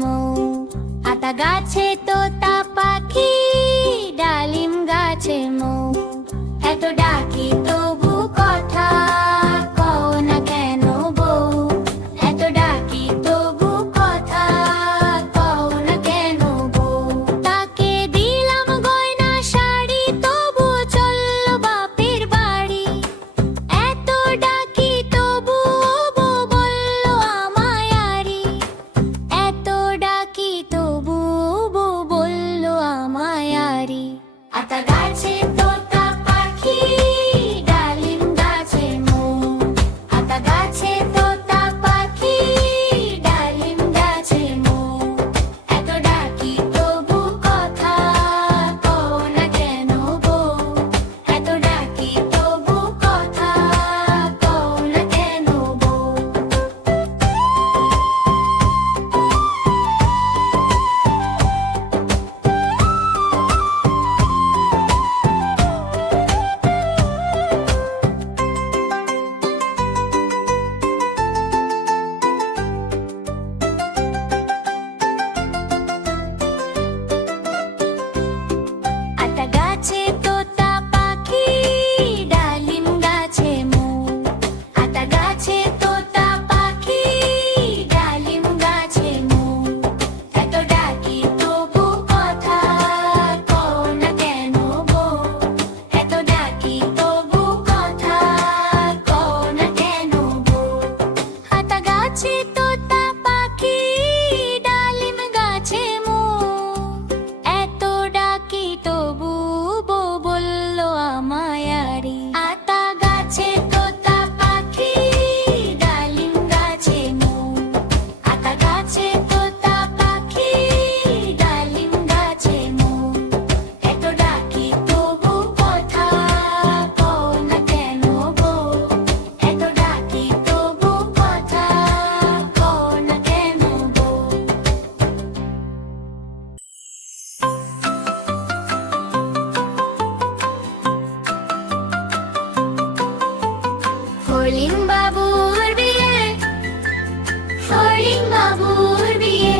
মৌ। আতা গাছে তোতা পাখি, ডালিম গাছে মৌ। এত ডাকি তবু কথা কও না কেন বউ। এত ডাকি তবু কথা কও না কেন বউ। তাকে দিলাম গয়না শাড়ি, তবু চলল বাপের বাড়ি। এত ডাকি তবু বউ বলল আমায় আরি। এত ডাকি তবু বউ বলল আমায় আরি। আতা গাছে তোতা পাখি, ডালিম গাছে মৌ। আতা গাছে তোতা পাখি, ডালিম গাছে মৌ। এত ডাকি তবু কথা কও না কেন বউ। এত ডাকি তবু কথা কও না কেন বউ। আতা গাছে তোতা পাখি, ডালিম গাছে মৌ। আতা গাছে তোতা পাখি, ডালিম গাছে মৌ। এত ডাকি তবু কথা কও না কেন বউ। এত ডাকি তবু কথা কও না কেন বউ। আতা গাছে তোতা পাখি, ডালিম গাছে মৌ। এত ডাকি তবু বউ বলল আমায় আরি। আতা গাছে তোতা পাখি, ডালিম গাছে মৌ। আতা গাছে তোতা পাখি, ডালিম গাছে মৌ। এত ডাকি তবু কথা কও না কেন বউ। এত ডাকি তবু কথা কও না কেন বউ। ফড়িং বাবুর বিয়ে, ফড়িং বাবুর বিয়ে।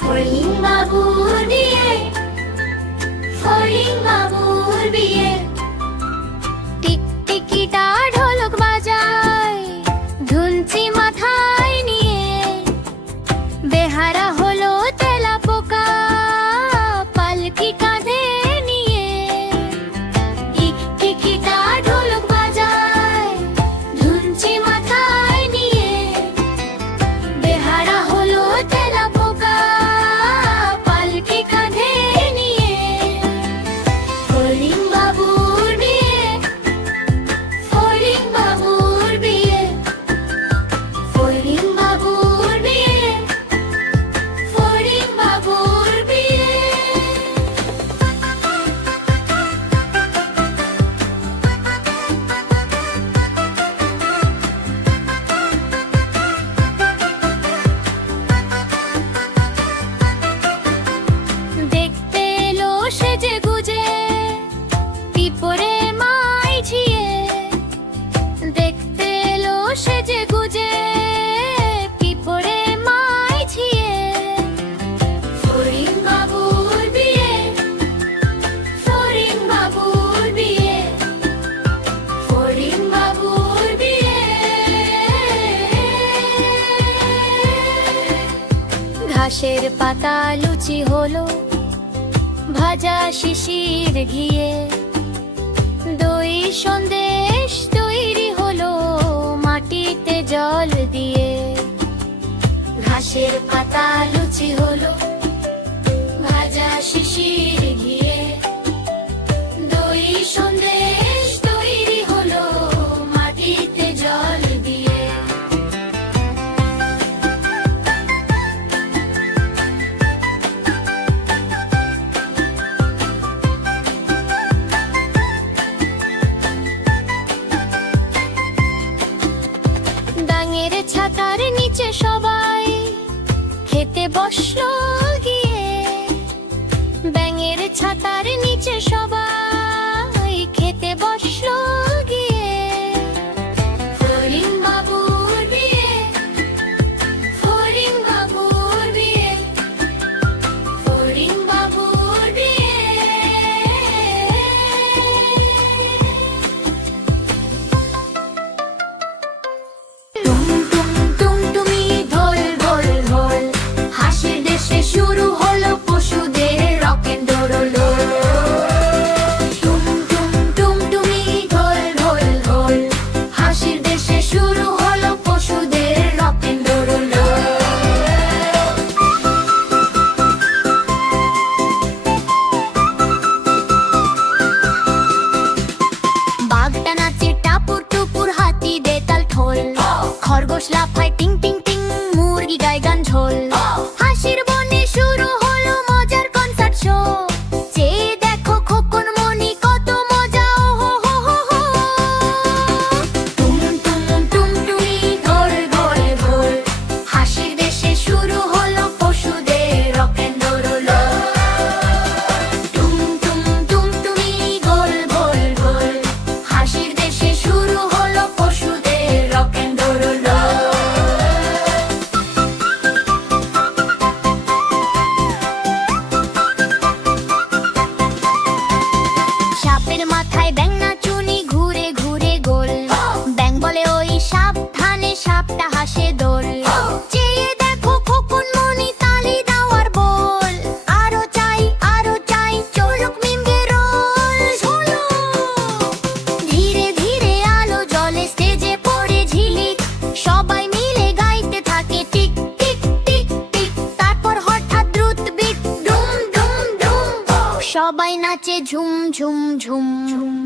ফড়িং বাবুর বিয়ে, ফড়িং বাবুর বিয়ে। টিকটিকিটা ঢোলক বাজায়, ধুনচি মাথায় নিয়ে। বেহারা হলো তেলা পোকা, পালকি কাঁধে নিয়ে। টিকটিকিটা ঢোলক বাজায়, ধুনচি মাথায় নিয়ে। বেহারা হলো তেলা পোকা, পালকি কাঁধে নিয়ে। ফড়িং বাবুর বিয়ে, ফড়িং বাবুর বিয়ে। ফড়িং বাবুর বিয়ে, ফড়িং বাবুর বিয়ে। দেখতে এলো সেজে গুজে, পিপরে মাই ঝিয়ে। দেখতে এলো সেজে গুজে, পিপরে মাই ঝিয়ে। ফড়িং বাবুর বিয়ে, ফড়িং বাবুর বিয়ে। ফড়িং বাবুর বিয়ে। ঘাসের পাতা লুচি হলো, ভাজা শিশির ঘিয়ে। দই সন্দেশ তৈরি হলো, মাটিতে জল দিয়ে। ঘাসের পাতা লুচি হলো, ভাজা শিশির ঘিয়ে। দই সন্দেশ তৈরি হলো, মাটিতে জল দিয়ে। ডাঙের ছাতার নিচে সবাই খেতে বসলো গিয়ে। ব্যাঙের ছাতার নিচে সবাই খেতে বসলো গিয়ে। ফড়িং বাবুর বিয়ে, ফড়িং বাবুর সবাই নাচে ঝুম ঝুম ঝুম ঝুম